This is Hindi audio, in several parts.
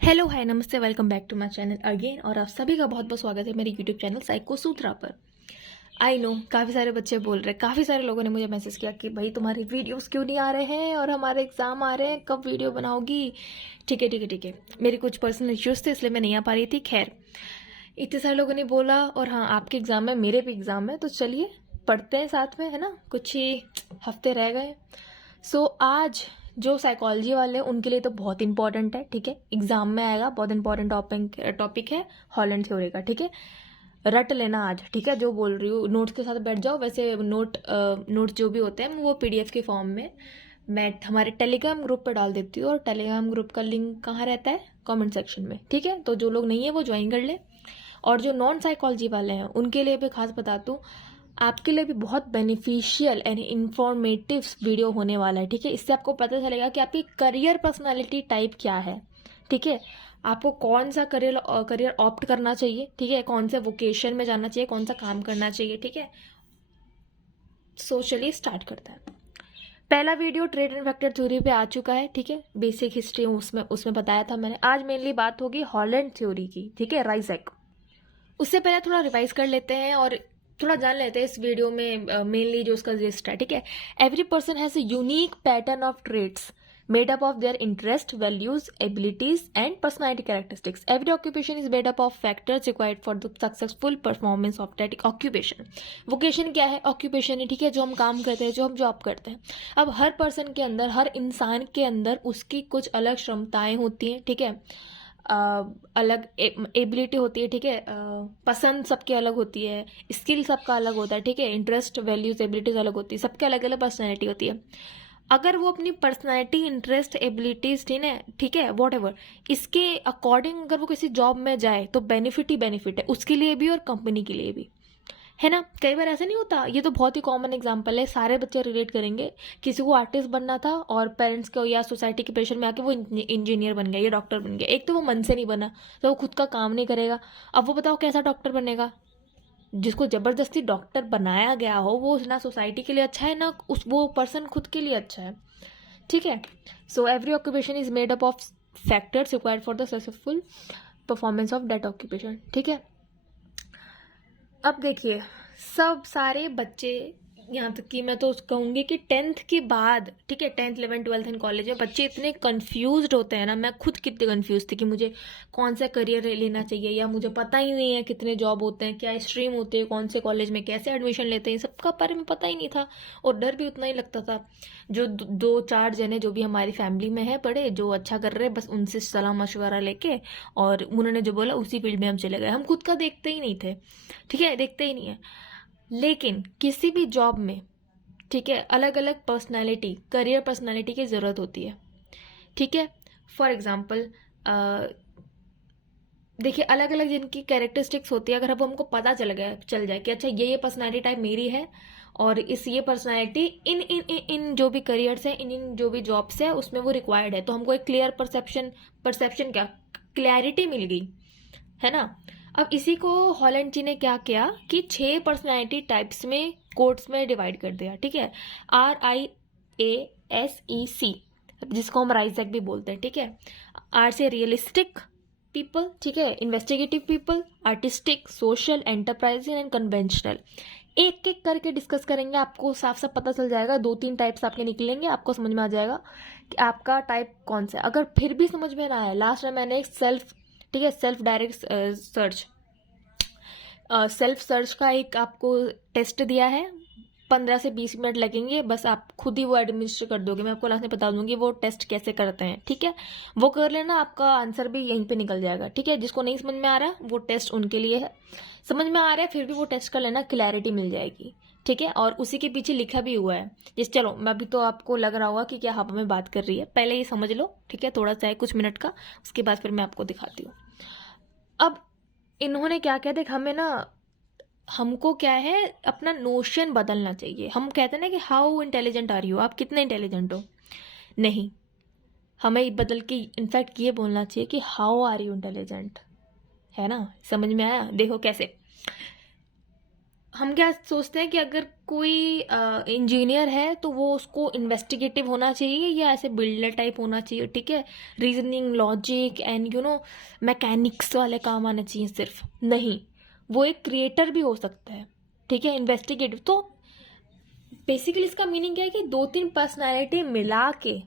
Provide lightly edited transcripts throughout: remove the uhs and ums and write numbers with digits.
हेलो हाय नमस्ते welcome back to my channel again. और आप सभी का बहुत बहुत स्वागत है मेरे यूट्यूब चैनल साइको सूत्रा पर। आई नो काफ़ी सारे बच्चे बोल रहे हैं, काफ़ी सारे लोगों ने मुझे मैसेज किया कि भाई तुम्हारे वीडियोस क्यों नहीं आ रहे हैं और हमारे एग्ज़ाम आ रहे हैं, कब वीडियो बनाओगी। ठीक है ठीक है ठीक है, मेरी कुछ पर्सनल इश्यूज़ थे इसलिए मैं नहीं आ पा रही थी। खैर, इतने सारे लोगों ने बोला और हाँ आपके एग्ज़ाम है, मेरे भी एग्ज़ाम है, तो चलिए पढ़ते हैं साथ में, है ना। कुछ ही हफ्ते रह गए। सो आज जो साइकोलॉजी वाले हैं उनके लिए तो बहुत इंपॉर्टेंट है। ठीक है, एग्जाम में आएगा, बहुत इंपॉर्टेंट टॉपिक है हॉलैंड थ्योरी का। ठीक है, रट लेना आज। ठीक है, जो बोल रही हूँ नोट्स के साथ बैठ जाओ। वैसे नोट्स जो भी होते हैं वो पीडीएफ के फॉर्म में मैं हमारे टेलीग्राम ग्रुप पर डाल देती हूँ, और टेलीग्राम ग्रुप का लिंक कहाँ रहता है, कमेंट सेक्शन में। ठीक है, तो जो लोग नहीं है वो ज्वाइन कर ले। और जो नॉन साइकोलॉजी वाले हैं उनके लिए भी खास बता दूँ, आपके लिए भी बहुत बेनिफिशियल एंड इंफॉर्मेटिव वीडियो होने वाला है। ठीक है, इससे आपको पता चलेगा कि आपकी करियर पर्सनालिटी टाइप क्या है। ठीक है, आपको कौन सा करियर ऑप्ट करना चाहिए। ठीक है, कौन से वोकेशन में जाना चाहिए, कौन सा काम करना चाहिए। ठीक है, सो चलिए स्टार्ट करता है। पहला video trade and factor theory पे आ चुका है। ठीक है, बेसिक हिस्ट्री उसमें उसमें बताया था मैंने। आज मेनली बात होगी हॉलैंड थ्योरी की। ठीक है, राइजैक। उससे पहले थोड़ा रिवाइज कर लेते हैं और थोड़ा जान लेते हैं इस वीडियो में मेनली जो उसका लिस्ट है। ठीक है, every person has a unique pattern of traits made up of their interest, values, abilities and personality characteristics. Every occupation is made up of factors required for the successful performance of that occupation. vocation क्या है, occupation है। ठीक है, जो हम काम करते हैं, जो हम जॉब करते हैं। अब हर पर्सन के अंदर, हर इंसान के अंदर उसकी कुछ अलग क्षमताएं होती हैं। ठीक है, अलग एबिलिटी होती है। ठीक है, पसंद सबके अलग होती है, स्किल सबका अलग होता है। ठीक है, इंटरेस्ट, वैल्यूज, एबिलिटीज अलग होती है, सबके अलग अलग पर्सनैलिटी होती है। अगर वो अपनी पर्सनैलिटी, इंटरेस्ट, एबिलिटीज, ठीक है वॉट एवर, इसके अकॉर्डिंग अगर वो किसी जॉब में जाए तो बेनिफिट ही बेनिफिट है, उसके लिए भी और कंपनी के लिए भी, है ना। कई बार ऐसा नहीं होता, ये तो बहुत ही कॉमन एग्जांपल है, सारे बच्चे रिलेट करेंगे। किसी को आर्टिस्ट बनना था और पेरेंट्स को या सोसाइटी के प्रेशर में आके वो इंजीनियर बन गया या डॉक्टर बन गया। एक तो वो मन से नहीं बना, तो वो खुद का काम नहीं करेगा। अब वो बताओ कैसा डॉक्टर बनेगा। जिसको जबरदस्ती डॉक्टर बनाया गया हो वो ना सोसाइटी के लिए अच्छा है, ना उस वो पर्सन खुद के लिए अच्छा है। ठीक है, so every occupation is made up of factors required for the successful performance of that occupation. ठीक है, अब देखिए सब सारे बच्चे, यहाँ तक कि मैं तो कहूँगी कि 10th के बाद, ठीक है 10th 11th 12th and college में बच्चे इतने कंफ्यूज्ड होते हैं ना। मैं खुद कितने कंफ्यूज थी कि मुझे कौन सा करियर लेना चाहिए, या मुझे पता ही नहीं है कितने जॉब होते हैं, क्या स्ट्रीम होते हैं, कौन से कॉलेज में कैसे एडमिशन लेते हैं, सबका बारे में पता ही नहीं था। और डर भी उतना ही लगता था। जो दो चार जने जो भी हमारी फैमिली में है बड़े, जो अच्छा कर रहे हैं, बस उनसे सलाह मशवरा लेके और उन्होंने जो बोला उसी फील्ड में हम चले गए। हम खुद का देखते ही नहीं थे। ठीक है, देखते ही नहीं है। लेकिन किसी भी जॉब में, ठीक है, अलग अलग पर्सनालिटी, करियर पर्सनालिटी की ज़रूरत होती है। ठीक है, फॉर एग्जाम्पल देखिए अलग अलग जिनकी कैरेक्टरिस्टिक्स होती है, अगर अब हमको पता चल जाए कि अच्छा ये पर्सनालिटी टाइप मेरी है, और इस ये पर्सनालिटी इन इन इन इन जो भी करियर्स है, इन इन जो भी जॉब्स है उसमें वो रिक्वायर्ड है, तो हमको एक क्लियर परसेप्शन क्या, क्लैरिटी मिल गई, है ना। अब इसी को हॉलैंड जी ने क्या किया कि 6 पर्सनैलिटी टाइप्स में, कोड्स में डिवाइड कर दिया। ठीक है, RIASEC, जिसको हम राइजैक भी बोलते हैं। ठीक है, आर से रियलिस्टिक पीपल, ठीक है, investigative people, artistic, social, enterprising and conventional. एक एक करके डिस्कस करेंगे, आपको साफ साफ पता चल जाएगा। 2-3 टाइप्स आपके निकलेंगे, आपको समझ में आ जाएगा कि आपका टाइप कौन सा है। अगर फिर भी समझ में ना आए, लास्ट में मैंने एक ठीक है सेल्फ डायरेक्ट सेल्फ सर्च का एक आपको टेस्ट दिया है। 15 से 20 मिनट लगेंगे, बस आप खुद ही वो एडमिनिस्टर कर दोगे। मैं आपको लास्ट में बता दूंगी वो टेस्ट कैसे करते हैं। ठीक है, वो कर लेना, आपका आंसर भी यहीं पे निकल जाएगा। ठीक है, जिसको नहीं समझ में आ रहा वो टेस्ट उनके लिए है, समझ में आ रहा है फिर भी वो टेस्ट कर लेना, क्लैरिटी मिल जाएगी। ठीक है, और उसी के पीछे लिखा भी हुआ है। जिस चलो मैं अभी तो आपको लग रहा होगा कि क्या हवा में बात कर रही है, पहले ये समझ लो। ठीक है, थोड़ा सा है कुछ मिनट का, उसके बाद फिर मैं आपको दिखाती हूँ। अब इन्होंने क्या किया, देख हमें ना, हमको क्या है, अपना नोशन बदलना चाहिए। हम कहते हैं ना कि हाउ इंटेलिजेंट आर यू, आप कितने इंटेलिजेंट हो। नहीं, हमें बदल के इनफैक्ट ये बोलना चाहिए कि हाउ आर यू इंटेलिजेंट, है ना। समझ में आया, देखो कैसे। हम क्या सोचते हैं कि अगर कोई इंजीनियर है तो वो उसको इन्वेस्टिगेटिव होना चाहिए या ऐसे बिल्डर टाइप होना चाहिए, ठीक है, रीजनिंग, लॉजिक एंड मैकेनिक्स वाले काम आने चाहिए सिर्फ। नहीं, वो एक क्रिएटर भी हो सकता है, ठीक है, इन्वेस्टिगेटिव। तो बेसिकली इसका मीनिंग क्या है कि दो तीन पर्सनैलिटी मिला के,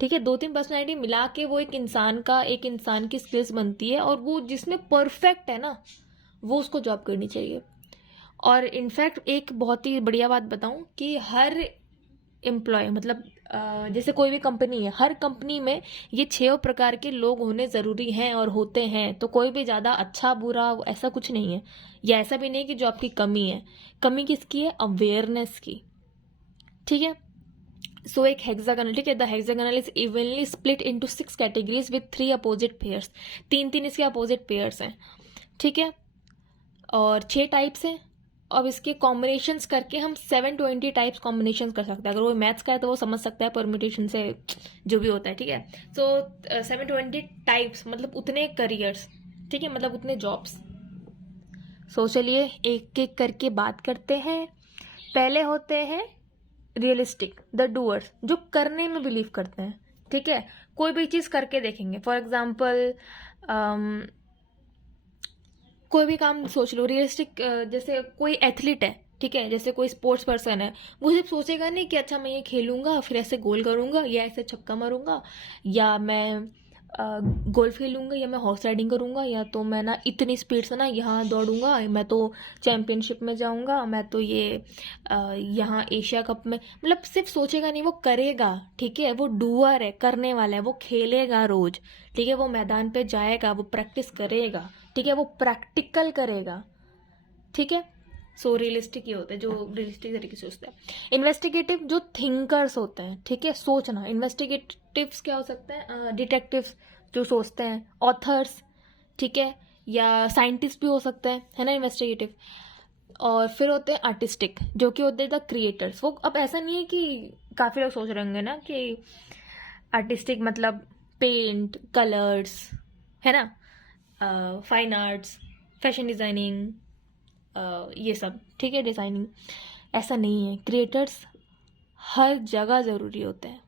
ठीक है, दो तीन पर्सनैलिटी मिला के वो एक इंसान की स्किल्स बनती है, और वो जिसमें परफेक्ट है ना, वो उसको जॉब करनी चाहिए। और इनफैक्ट एक बहुत ही बढ़िया बात बताऊं कि हर एम्प्लॉय, मतलब जैसे कोई भी कंपनी है, हर कंपनी में ये 6 प्रकार के लोग होने ज़रूरी हैं और होते हैं। तो कोई भी ज़्यादा अच्छा बुरा ऐसा कुछ नहीं है, या ऐसा भी नहीं कि जो आपकी कमी है। कमी किसकी है? अवेयरनेस की, ठीक है। सो एक हेक्सागोनल, ठीक है, the hexagonal is evenly split into 6 categories with 3 opposite pairs. 3 इसके अपोजिट पेयर्स हैं, ठीक है, और 6 टाइप्स हैं। अब इसके कॉम्बिनेशंस करके हम 720 टाइप्स कॉम्बिनेशंस कर सकते हैं। अगर वो मैथ्स का है तो वो समझ सकता है परम्यूटेशन से जो भी होता है, ठीक है। सो 720 टाइप्स मतलब उतने करियर्स, ठीक है, मतलब उतने जॉब्स। सो चलिए एक एक करके बात करते हैं। पहले होते हैं रियलिस्टिक, द डूअर्स, जो करने में बिलीव करते हैं, ठीक है, कोई भी चीज़ करके देखेंगे। फॉर एग्जाम्पल कोई भी काम सोच लो रियलिस्टिक, जैसे कोई एथलीट है, ठीक है, जैसे कोई स्पोर्ट्स पर्सन है, वो सिर्फ सोचेगा नहीं कि अच्छा मैं ये खेलूंगा फिर ऐसे गोल करूंगा या ऐसे छक्का मारूंगा, या मैं गोल्फ खेलूंगा, या मैं हॉर्स राइडिंग करूंगा, या तो मैं ना इतनी स्पीड से ना यहाँ दौड़ूंगा, मैं तो चैंपियनशिप में जाऊंगा, मैं तो ये यहाँ एशिया कप में, मतलब सिर्फ सोचेगा नहीं, वो करेगा, ठीक है, वो डूअर है, करने वाला है, वो खेलेगा रोज, ठीक है, वो मैदान पे जाएगा, वो प्रैक्टिस करेगा, ठीक है, वो प्रैक्टिकल करेगा, ठीक है। सो रियलिस्टिक ये होता है जो रियलिस्टिक तरीके से सोचते हैं। इन्वेस्टिगेटिव जो थिंकर्स होते हैं, ठीक है, सोचना। इन्वेस्टिगेटिव्स क्या हो सकते हैं? डिटेक्टिव्स जो सोचते हैं, ऑथर्स, ठीक है, या साइंटिस्ट भी हो सकते हैं, है ना, इन्वेस्टिगेटिव। और फिर होते हैं आर्टिस्टिक, जो कि होते हैं द क्रिएटर्स। वो अब ऐसा नहीं है कि काफ़ी लोग सोच रहे होंगे ना कि आर्टिस्टिक मतलब पेंट, कलर्स, है ना, फाइन आर्ट्स, फैशन डिज़ाइनिंग, ये सब, ठीक है, डिज़ाइनिंग। ऐसा नहीं है, क्रिएटर्स हर जगह ज़रूरी होते हैं।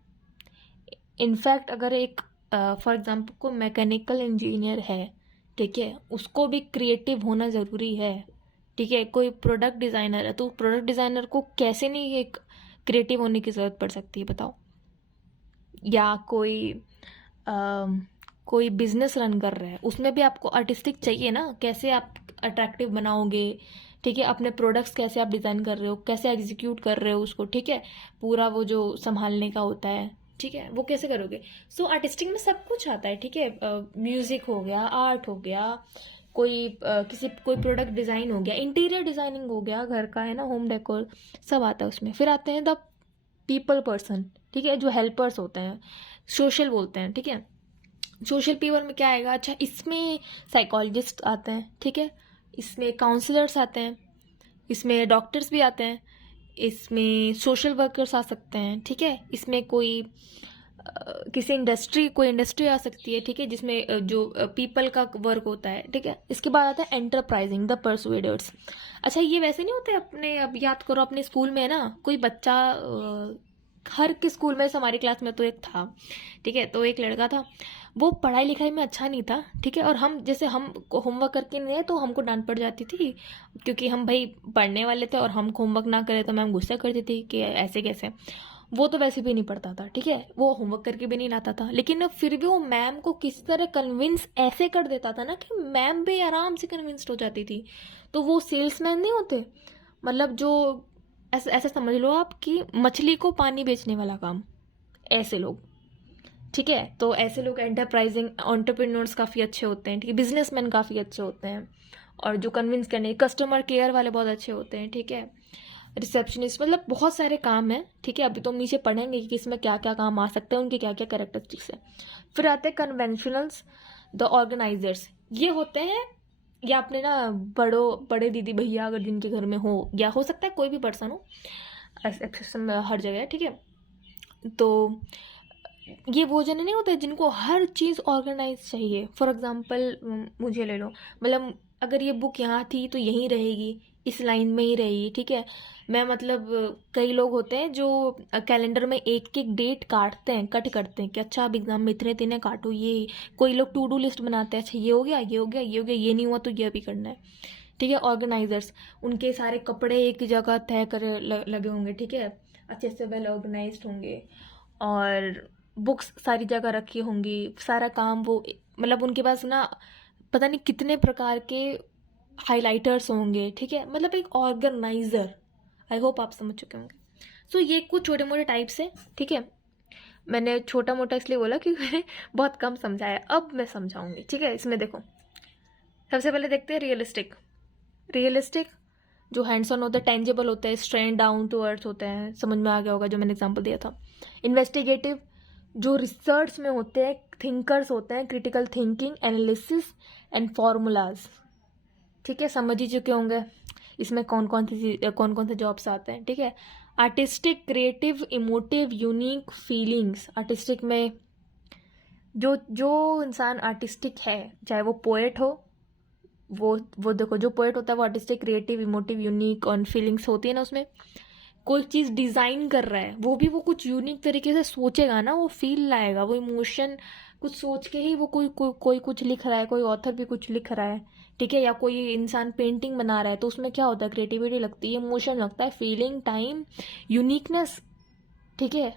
इनफैक्ट अगर एक फॉर एग्जांपल को मैकेनिकल इंजीनियर है, ठीक है, उसको भी क्रिएटिव होना ज़रूरी है, ठीक है। कोई प्रोडक्ट डिज़ाइनर है तो प्रोडक्ट डिज़ाइनर को कैसे नहीं एक क्रिएटिव होने की ज़रूरत पड़ सकती है, बताओ। या कोई बिजनेस रन कर रहा है, उसमें भी आपको आर्टिस्टिक चाहिए ना, कैसे आप अट्रैक्टिव बनाओगे, ठीक है, अपने प्रोडक्ट्स कैसे आप डिज़ाइन कर रहे हो, कैसे एग्जीक्यूट कर रहे हो उसको, ठीक है, पूरा वो जो संभालने का होता है, ठीक है, वो कैसे करोगे। सो आर्टिस्टिक में सब कुछ आता है, ठीक है, म्यूजिक हो गया, आर्ट हो गया, कोई प्रोडक्ट डिज़ाइन हो गया, इंटीरियर डिज़ाइनिंग हो गया घर का, है ना, होम डेकोर, सब आता है उसमें। फिर आते हैं द पीपल पर्सन, ठीक है, जो हेल्पर्स होते हैं, सोशल बोलते हैं, ठीक है। सोशल पीपल में क्या आएगा? अच्छा, इसमें साइकोलॉजिस्ट आते हैं, ठीक है, इसमें काउंसलर्स आते हैं, इसमें डॉक्टर्स भी आते हैं, इसमें सोशल वर्कर्स आ सकते हैं, ठीक है, इसमें कोई कोई इंडस्ट्री आ सकती है, ठीक है, जिसमें जो पीपल का वर्क होता है, ठीक है। इसके बाद आता है एंटरप्राइजिंग, द परसुएडर्स। अच्छा, ये वैसे नहीं होते अपने, अब याद करो अपने स्कूल में है ना, कोई बच्चा हर के स्कूल में, हमारी क्लास में तो एक था, ठीक है, तो एक लड़का था, वो पढ़ाई लिखाई में अच्छा नहीं था, ठीक है, और हम जैसे हम होमवर्क करके नहीं आए तो हमको डांट पड़ जाती थी, क्योंकि हम भाई पढ़ने वाले थे, और हम होमवर्क ना करें तो मैम गुस्सा करती थी कि ऐसे कैसे। वो तो वैसे भी नहीं पढ़ता था, ठीक है, वो होमवर्क करके भी नहीं लाता था, लेकिन फिर भी वो मैम को किसी तरह कन्विंस ऐसे कर देता था ना कि मैम भी आराम से कन्विंस्ड हो जाती थी। तो वो सेल्समैन नहीं होते, मतलब जो ऐसे ऐसे समझ लो आप कि मछली को पानी बेचने वाला काम, ऐसे लोग, ठीक है। तो ऐसे लोग एंटरप्राइजिंग एंटरप्रेन्योर्स काफ़ी अच्छे होते हैं, ठीक है, बिजनेसमैन काफ़ी अच्छे होते हैं, और जो कन्विंस करने, कस्टमर केयर वाले बहुत अच्छे होते हैं, ठीक है, रिसेप्शनिस्ट, मतलब बहुत सारे काम हैं, ठीक है। अभी तो हम नीचे पढ़ेंगे कि इसमें क्या क्या काम आ सकते हैं, उनके क्या क्या कैरेक्टरिस्टिक्स है। फिर आते हैं कन्वेंशनल्स, द ऑर्गेनाइजर्स। ये होते हैं, या अपने ना बड़े दीदी भैया अगर जिनके घर में हो, या हो सकता है कोई भी पर्सन हो, एक्सेप्शन में हर जगह है, ठीक है। तो ये वो जन नहीं होते जिनको हर चीज़ ऑर्गेनाइज चाहिए। फॉर एग्जांपल मुझे ले लो, मतलब अगर ये बुक यहाँ थी तो यहीं रहेगी, इस लाइन में ही रहिए, ठीक है। मैं मतलब कई लोग होते हैं जो कैलेंडर में एक एक डेट काटते हैं, कट करते हैं कि अच्छा अब एग्जाम में इतने इतने काटो, ये कोई लोग टू डू लिस्ट बनाते हैं, अच्छा ये हो गया, ये हो गया, ये हो गया, ये नहीं हुआ तो ये अभी करना है, ठीक है। ऑर्गेनाइजर्स, उनके सारे कपड़े एक जगह तय कर लगे होंगे, ठीक है, अच्छे से वेल ऑर्गेनाइज्ड होंगे, और बुक्स सारी जगह रखी होंगी, सारा काम वो मतलब उनके पास ना पता नहीं कितने प्रकार के हाइलाइटर्स होंगे, ठीक है, मतलब एक ऑर्गेनाइजर। आई होप आप समझ चुके होंगे। सो ये कुछ छोटे मोटे टाइप्स हैं, ठीक है। मैंने छोटा मोटा इसलिए बोला क्योंकि मैंने बहुत कम समझाया, अब मैं समझाऊंगी, ठीक है। इसमें देखो, सबसे पहले देखते हैं रियलिस्टिक। रियलिस्टिक जो हैंड्स ऑन होता है, टेंजेबल होता है, स्ट्रेंड डाउन टू अर्थ होते हैं, समझ में आ गया होगा जो मैंने एग्जांपल दिया था। इन्वेस्टिगेटिव जो रिसर्च में होते हैं, थिंकर्स होते हैं, critical thinking, analysis and formulas, ठीक है, समझ ही चुके होंगे इसमें कौन कौन से जॉब्स आते हैं, ठीक है। Artistic, creative, emotive, unique feelings. Artistic में जो जो इंसान आर्टिस्टिक है, चाहे वो पोएट हो, वो देखो, जो पोएट होता है वो आर्टिस्टिक, क्रिएटिव, इमोटिव, यूनिक और फीलिंग्स होती है ना उसमें। कोई चीज़ डिज़ाइन कर रहा है वो भी वो कुछ यूनिक तरीके से सोचेगा ना, वो फील लाएगा, वो इमोशन कुछ सोच के ही वो कोई कुछ लिख रहा है, कोई ऑथर भी कुछ लिख रहा है, ठीक है। या कोई इंसान पेंटिंग बना रहा है तो उसमें क्या होता है, क्रिएटिविटी लगती है, इमोशन लगता है, फीलिंग, टाइम, यूनिकनेस, ठीक है।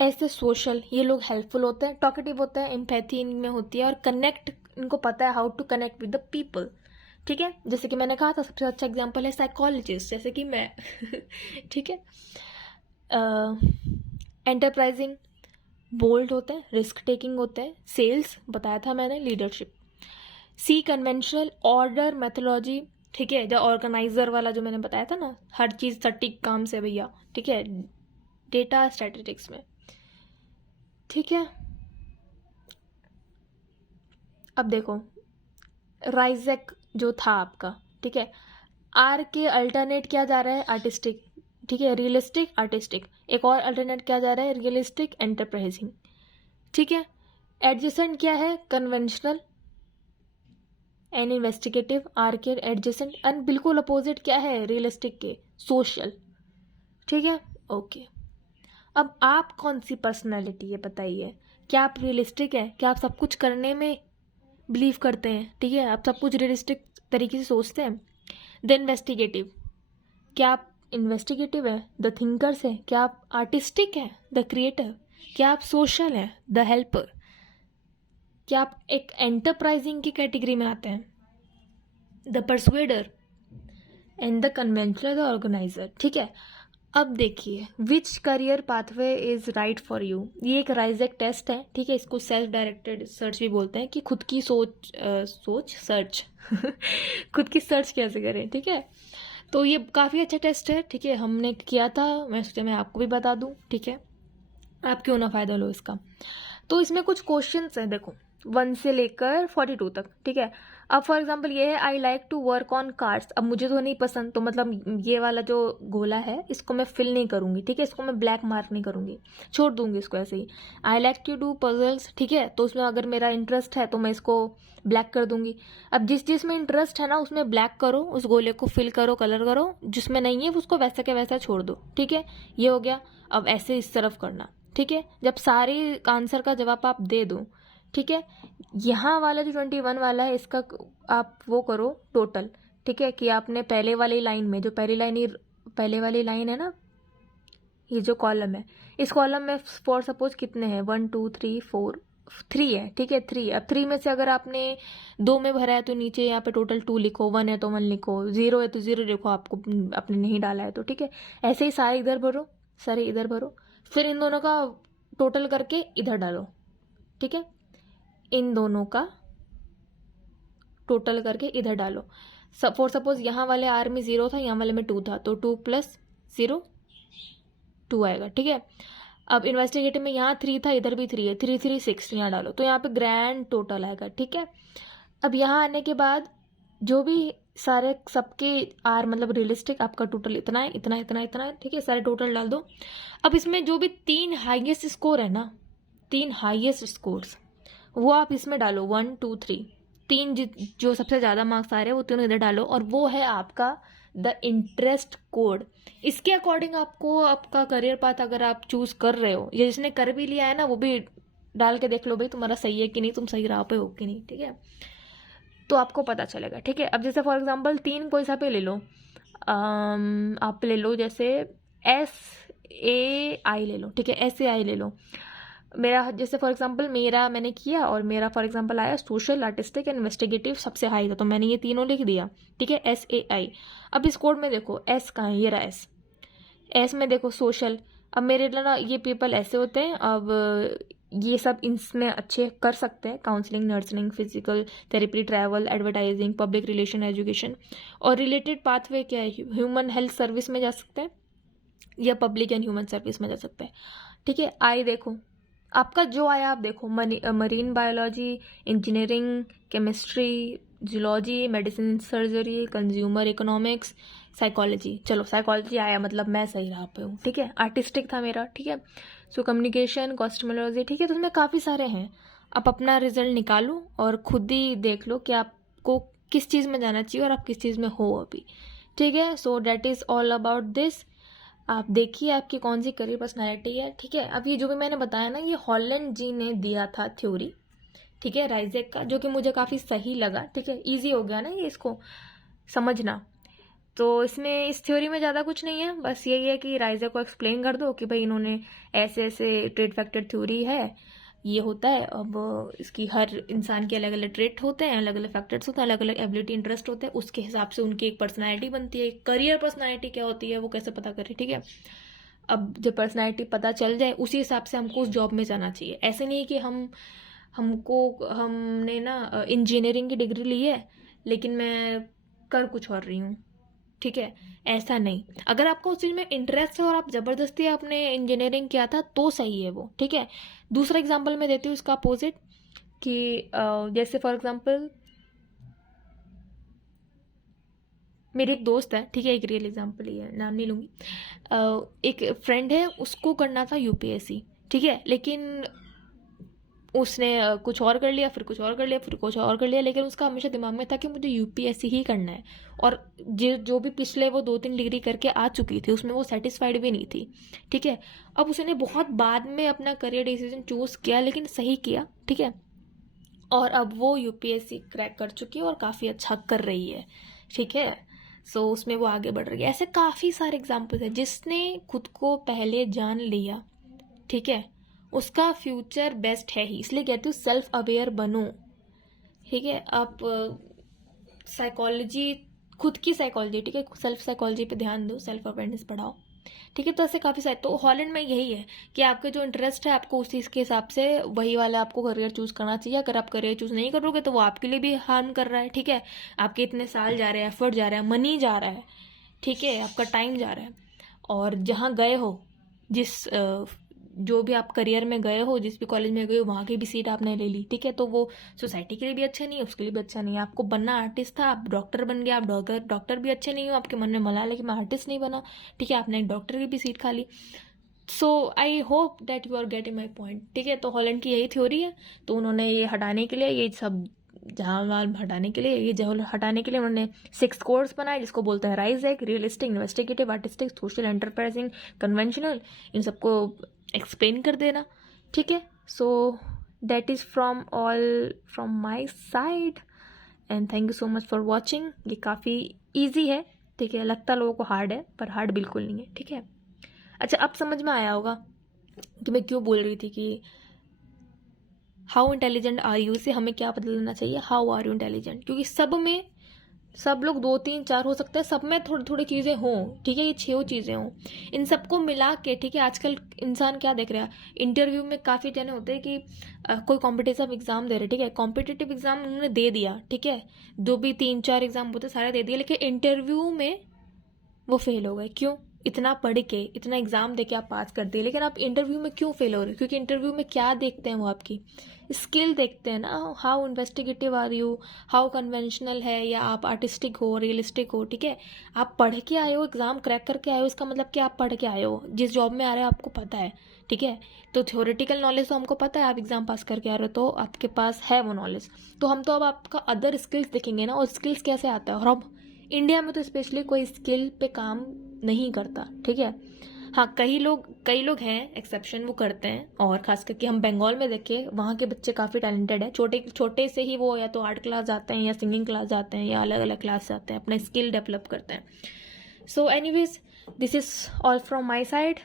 ऐसे सोशल, ये लोग हेल्पफुल होते हैं, टॉकेटिव होते हैं, एम्पैथी इनमें होती है, और कनेक्ट, इनको पता है how to connect with the people, ठीक है। जैसे कि मैंने कहा था सबसे अच्छा एग्जांपल है साइकोलॉजिस्ट, जैसे कि मैं ठीक है। एंटरप्राइजिंग, बोल्ड होते हैं, रिस्क टेकिंग होते हैं, सेल्स बताया था मैंने, लीडरशिप। सी कन्वेंशनल, ऑर्डर, मेथोलॉजी, ठीक है, जो ऑर्गेनाइजर वाला जो मैंने बताया था ना, हर चीज़ सटीक काम से भैया, ठीक है, डेटा स्टैटिस्टिक्स में, ठीक है। अब देखो, राइजेक जो था आपका, ठीक है, आर के अल्टरनेट क्या जा रहा है, आर्टिस्टिक, ठीक है, रियलिस्टिक, आर्टिस्टिक। एक और अल्टरनेट क्या जा रहा है, रियलिस्टिक, एंटरप्राइजिंग, ठीक है। एडजेसेंट क्या है, कन्वेंशनल एंड इन्वेस्टिगेटिव, आर के एडजेसेंट। एंड बिल्कुल अपोजिट क्या है रियलिस्टिक के, सोशल, ठीक है, ओके। अब आप कौन सी पर्सनैलिटी है बताइए, क्या आप रियलिस्टिक है, क्या आप सब कुछ करने में बिलीव करते हैं, ठीक है, आप सब कुछ रियलिस्टिक तरीके से सोचते हैं। द इन्वेस्टिगेटिव, क्या आप इन्वेस्टिगेटिव है, द थिंकर्स है, क्या आप आर्टिस्टिक है, द क्रिएटर, क्या आप सोशल है, द हेल्पर, क्या आप एक एंटरप्राइजिंग की कैटेगरी में आते हैं, the persuader and the conventional, the organiser, ठीक है। अब देखिए, which career pathway is right for you. ये एक राइजेक टेस्ट है, ठीक है, इसको सेल्फ डायरेक्टेड सर्च भी बोलते हैं, कि खुद की सोच सर्च खुद की सर्च कैसे करें, ठीक है। तो ये काफ़ी अच्छा टेस्ट है, ठीक है, हमने किया था, मैं सोचा मैं आपको भी बता दूं, ठीक है, आप क्यों ना फ़ायदा लो इसका। तो इसमें कुछ क्वेश्चंस हैं, देखो 1 से लेकर 42 तक, ठीक है। अब फॉर एग्जांपल ये है, I like to work on cars. अब मुझे तो नहीं पसंद, तो मतलब ये वाला जो गोला है इसको मैं फिल नहीं करूंगी, ठीक है, इसको मैं ब्लैक मार्क नहीं करूंगी, छोड़ दूंगी इसको ऐसे ही। I like to do puzzles, ठीक है, तो उसमें अगर मेरा इंटरेस्ट है तो मैं इसको ब्लैक कर दूंगी। अब जिस में इंटरेस्ट है ना उसमें ब्लैक करो, उस गोले को फिल करो, कलर करो, जिसमें नहीं है उसको वैसा के वैसा छोड़ दो, ठीक है, ये हो गया। अब ऐसे इस तरफ करना, ठीक है, जब सारे आंसर का जवाब आप दे दो, ठीक है। यहाँ वाला जो 21 वाला है इसका आप वो करो टोटल, ठीक है, कि आपने पहले वाली लाइन में, जो पहले वाली लाइन है ना, ये जो कॉलम है, इस कॉलम में फॉर सपोज कितने हैं, 1 2 3 4 3 है, ठीक है, 3। अब 3 में से अगर आपने 2 में भरा है तो नीचे यहाँ पे टोटल 2 लिखो, 1 है तो 1 लिखो, 0 है तो 0 लिखो, आपको आपने नहीं डाला है तो, ठीक है। ऐसे ही सारे इधर भरो, सारे इधर भरो, फिर इन दोनों का टोटल करके इधर डालो, ठीक है, इन दोनों का टोटल करके इधर डालो। फॉर सपोज यहाँ वाले आर में 0 था, यहाँ वाले में 2 था, तो 2 + 0 2 आएगा, ठीक है। अब इन्वेस्टिगेटिव में यहाँ 3 था, इधर भी 3 है, 3 3 6 यहाँ डालो, तो यहाँ पे ग्रैंड टोटल आएगा, ठीक है। अब यहाँ आने के बाद जो भी सारे सबके आर मतलब रियलिस्टिक, आपका टोटल इतना है, इतना इतना इतना, ठीक है, सारे टोटल डाल दो। अब इसमें जो भी 3 हाईएस्ट स्कोर है ना, 3 हाईएस्ट स्कोर्स वो आप इसमें डालो, 1 2 3, जो सबसे ज़्यादा मार्क्स आ रहे हैं वो तीनों इधर डालो, और वो है आपका द इंटरेस्ट कोड। इसके अकॉर्डिंग आपको आपका करियर पाथ अगर आप चूज कर रहे हो, या जिसने कर भी लिया है ना, वो भी डाल के देख लो भाई तुम्हारा सही है कि नहीं, तुम सही राह पे हो कि नहीं, ठीक है, तो आपको पता चलेगा। ठीक है, अब जैसे फॉर एग्जांपल 3 कोई सा पे ले लो, आप ले लो जैसे SAI ले लो, ठीक है, SAI ले लो। मेरा जैसे फॉर एग्जांपल मैंने किया, और मेरा फॉर एग्जांपल आया सोशल, आर्टिस्टिक, इन्वेस्टिगेटिव सबसे हाई था, तो मैंने ये तीनों लिख दिया। ठीक है, SAI। अब इस कोड में देखो S कहाँ है, ये रहा S में देखो सोशल। अब मेरे लिए ना ये पीपल ऐसे होते हैं, अब ये सब इसमें अच्छे कर सकते हैं, counselling, nursing, physical therapy, travel, advertising, public relation, education. और रिलेटेड पाथवे क्या है, ह्यूमन हेल्थ सर्विस में जा सकते हैं या पब्लिक एंड ह्यूमन सर्विस में जा सकते हैं। ठीक है, आई देखो आपका जो आया आप देखो, marine biology, engineering, chemistry, zoology, medicine, surgery, consumer economics, psychology. चलो साइकोलॉजी आया, मतलब मैं सही राह पे हूँ। ठीक है, आर्टिस्टिक था मेरा। ठीक है, सो कम्युनिकेशन, कॉस्मेटोलॉजी। ठीक है, तो उसमें काफ़ी सारे हैं। आप अपना रिजल्ट निकालो और खुद ही देख लो कि आपको किस चीज़ में जाना चाहिए और आप किस चीज़ में हो अभी। ठीक है, so that is all about this. आप देखिए आपकी कौन सी करियर पर्सनैलिटी है। ठीक है, अब ये जो भी मैंने बताया ना, ये हॉलैंड जी ने दिया था थ्योरी, ठीक है, राइजेक का, जो कि मुझे काफ़ी सही लगा। ठीक है, ईजी हो गया ना ये इसको समझना। तो इसमें इस थ्योरी में ज़्यादा कुछ नहीं है, बस यही है कि राइजेक को एक्सप्लेन कर दो कि भाई इन्होंने ऐसे ऐसे ट्रेड फैक्टर थ्योरी है, ये होता है। अब इसकी हर इंसान के अलग अलग ट्रेट होते हैं, अलग अलग फैक्टर्स होते हैं, अलग अलग एबिलिटी, इंटरेस्ट होते हैं, उसके हिसाब से उनकी एक पर्सनैलिटी बनती है। करियर पर्सनैलिटी क्या होती है वो कैसे पता करें। ठीक है, अब जब पर्सनैलिटी पता चल जाए उसी हिसाब से हमको उस जॉब में जाना चाहिए। ऐसे नहीं कि हमने ना इंजीनियरिंग की डिग्री ली है लेकिन मैं कर कुछ और रही हूँ। ठीक है, ऐसा नहीं। अगर आपको उस चीज़ में इंटरेस्ट है और आप ज़बरदस्ती आपने इंजीनियरिंग किया था तो सही है वो। ठीक है, दूसरा एग्जांपल मैं देती हूँ इसका अपोजिट, कि जैसे फॉर एग्जांपल मेरी एक दोस्त है, ठीक है, एक रियल एग्जांपल ही है, नाम नहीं लूँगी। एक फ्रेंड है, उसको करना था UPSC। ठीक है, लेकिन उसने कुछ और कर लिया, फिर कुछ और कर लिया, फिर कुछ और कर लिया, लेकिन उसका हमेशा दिमाग में था कि मुझे UPSC ही करना है। और जो भी पिछले वो 2-3 डिग्री करके आ चुकी थी उसमें वो सेटिस्फाइड भी नहीं थी। ठीक है, अब उसने बहुत बाद में अपना करियर डिसीजन चूज किया, लेकिन सही किया। ठीक है, और अब वो UPSC क्रैक कर चुकी है और काफ़ी अच्छा कर रही है। ठीक है, सो उसमें वो आगे बढ़ रही है। ऐसे काफ़ी सारे एग्जाम्पल्स हैं, जिसने खुद को पहले जान लिया, ठीक है, उसका फ्यूचर बेस्ट है ही। इसलिए कहती हूँ सेल्फ अवेयर बनो। ठीक है, आप साइकोलॉजी, खुद की साइकोलॉजी, ठीक है, सेल्फ साइकोलॉजी पे ध्यान दो, सेल्फ अवेयरनेस बढ़ाओ। ठीक है, तो ऐसे काफ़ी सारे, तो हॉलैंड में यही है कि आपके जो इंटरेस्ट है आपको उसी के हिसाब से वही वाला आपको करियर चूज करना चाहिए। अगर आप करियर चूज नहीं करोगे तो वो आपके लिए भी हार्म कर रहा है। ठीक है, आपके इतने साल जा रहे हैं, एफर्ट जा रहा है, मनी जा रहा है, ठीक है, आपका टाइम जा रहा है। और जहाँ गए हो, जो भी आप करियर में गए हो, जिस भी कॉलेज में गए हो, वहाँ की भी सीट आपने ले ली। ठीक है, तो वो सोसाइटी के लिए भी अच्छा नहीं है, उसके लिए भी अच्छा नहीं है। आपको बनना आर्टिस्ट था, आप डॉक्टर बन गए, आप डॉक्टर भी अच्छे नहीं हो, आपके मन में मना लेकिन मैं आर्टिस्ट नहीं बना। ठीक है, आपने एक डॉक्टर की भी सीट खा ली। So I hope that you are getting my point. ठीक है, तो हॉलैंड की यही थ्योरी है, तो उन्होंने ये हटाने के लिए, ये सब जहां हटाने के लिए, ये जहल हटाने के लिए उन्होंने 6 कोर्स बनाए, जिसको बोलते हैं RIASEC, realistic, investigative, artistic, social, enterprising, conventional. इन सबको एक्सप्लेन कर देना। ठीक है, so that is from all from my side, and thank you so much for watching. ये काफ़ी ईजी है, ठीक है, लगता लोगों को हार्ड है पर हार्ड बिल्कुल नहीं है। ठीक है, अच्छा, अब समझ में आया होगा कि मैं क्यों बोल रही थी कि हाउ इंटेलिजेंट आर यू से हमें क्या बदलना चाहिए, हाउ आर यू इंटेलिजेंट। क्योंकि सब लोग 2-3-4 हो सकते हैं, सब में थोड़ी थोड़ी चीज़ें हों। ठीक है, ये 6 चीज़ें हों, इन सबको मिला के। ठीक है, आजकल इंसान क्या देख रहा है, इंटरव्यू में काफ़ी जने होते हैं कि कोई कॉम्पिटिटिव एग्जाम दे रहे। ठीक है, कॉम्पिटिटिव एग्जाम उन्होंने दे दिया, ठीक है, जो भी 3-4 एग्जाम होते सारे दे दिए, लेकिन इंटरव्यू में वो फेल हो गए। क्यों? इतना पढ़ के इतना एग्ज़ाम दे के आप पास कर दिए, लेकिन आप इंटरव्यू में क्यों फेल हो रहे हो? क्योंकि इंटरव्यू में क्या देखते हैं वो आपकी स्किल देखते हैं ना, how investigative are you, how conventional है या आप आर्टिस्टिक हो, रियलिस्टिक हो, ठीक है। आप पढ़ के आए हो, एग्ज़ाम क्रैक करके आए हो, इसका मतलब कि आप पढ़ के आए हो, जिस जॉब में आ रहे हो आपको पता है, ठीक है। तो थ्योरेटिकल नॉलेज तो हमको पता है, आप एग्ज़ाम पास करके आ रहे हो तो आपके पास है वो नॉलेज। तो हम तो अब आपका अदर स्किल्स देखेंगे ना, और स्किल्स कैसे आता है। और अब इंडिया में तो स्पेशली कोई स्किल पे काम नहीं करता, ठीक है। हाँ, कई लोग हैं एक्सेप्शन, वो करते हैं। और खास करके हम बंगाल में देखें, वहाँ के बच्चे काफ़ी टैलेंटेड हैं। छोटे छोटे से ही वो या तो आर्ट क्लास जाते हैं या सिंगिंग क्लास जाते हैं या अलग अलग क्लास जाते हैं, अपना स्किल डेवलप करते हैं। So anyways, this is all from my side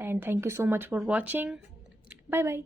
and thank you so much for watching. Bye bye.